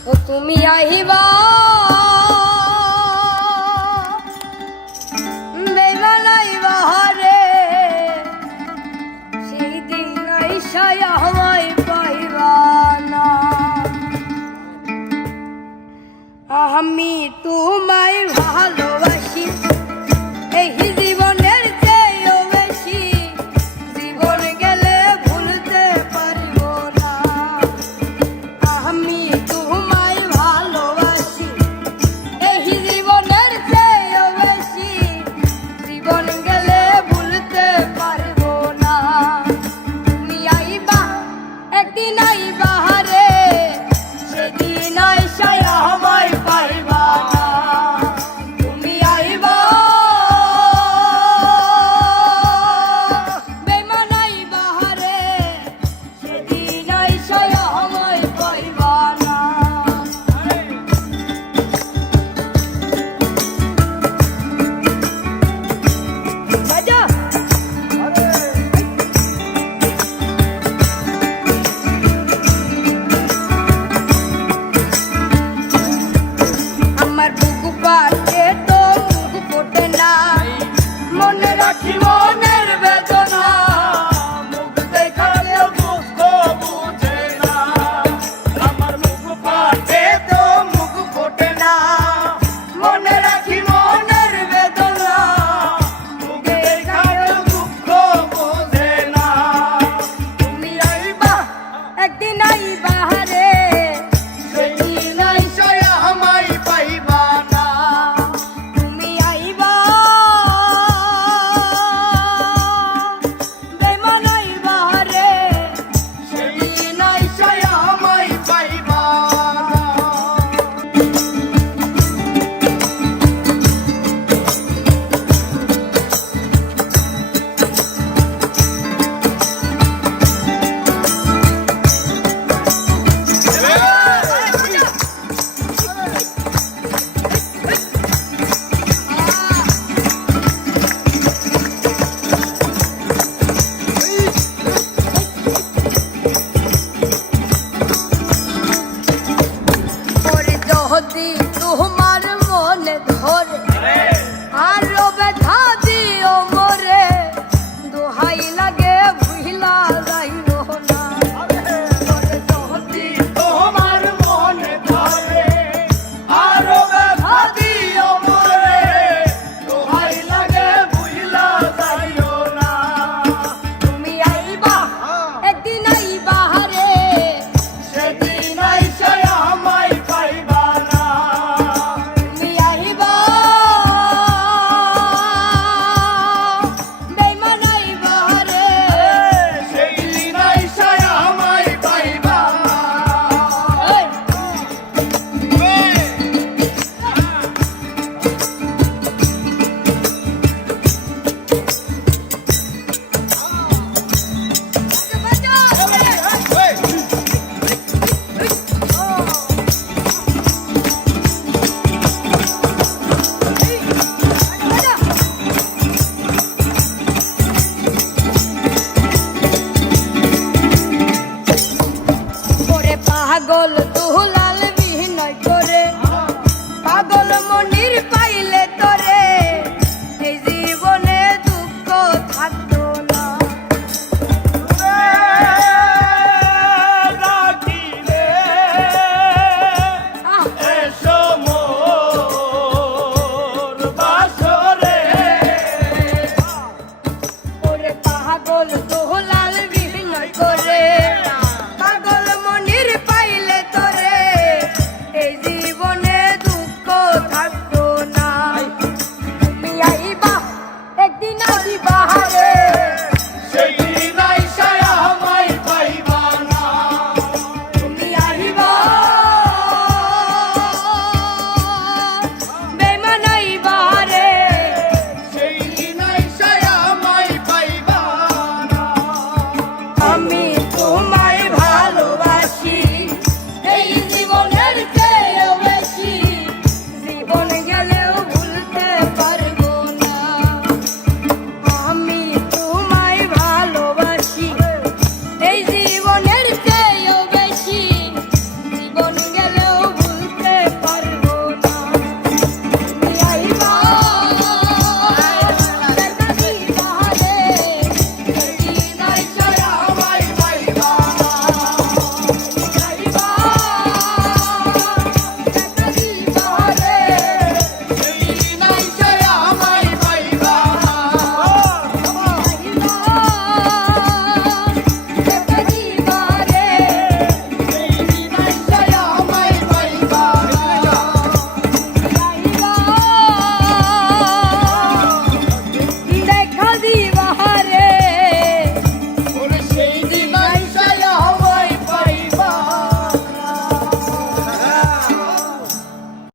ও তুমি আহিবা বেমানাইবা রে সেই দিন আইসায় আমায় পাইবা না। আমি তোমায় ভালোবাসি এই জীবনের চেয়েও বেশি, জীবন গেলে ভুলতে পারব না। আমি তোমায় ভালোবাসি এই জীবনের চেয়েও বেশি, জীবন গেলে ভুলতে পারব না। তুমি আইবা একদিন আইবা রে সেদিন আইসায় আমায় পাইবা না। তুমি আইবা বেমানাইবা রে সেদিন আইসায় আমায় পাইবা না। বাজা আমার বুকু পাতে তো মুখ ফোটে না, মনে রাখি মনের বেদনা, মুখ দেখালেও দুঃখ বুঝে না। আমার মুখ পাতে তো মুখ ফোটে না, মনে রাখি মনের বেদনা, মুখ দেখালেও দুঃখ বুঝে না। তুমি আইবা একদিন আইবা রে সেদিন আইসায় আমায় পাইবা না। তুমি আইবা বেমানাইবা রে সেদিন আইসায় আমায় পাইবা না। ওরে যদি তোমার মনে ধরে আরো ব্যথা দিও মোরে, দোহাই লাগে ভুইলা যাইও না। ওরে যদি তোমার মনে ধরে আরো ব্যথা দিও মোরে, দোহাই লাগে ভুইলা যাইও না। তুমি আইবা একদিন আইবা রে সেদিন আইসায় আমায় পাইবা না। তুমি আইবা বেমানাইবা রে সেদিন আইসায় আমায় পাইবা না। ওরে পাগল তুলা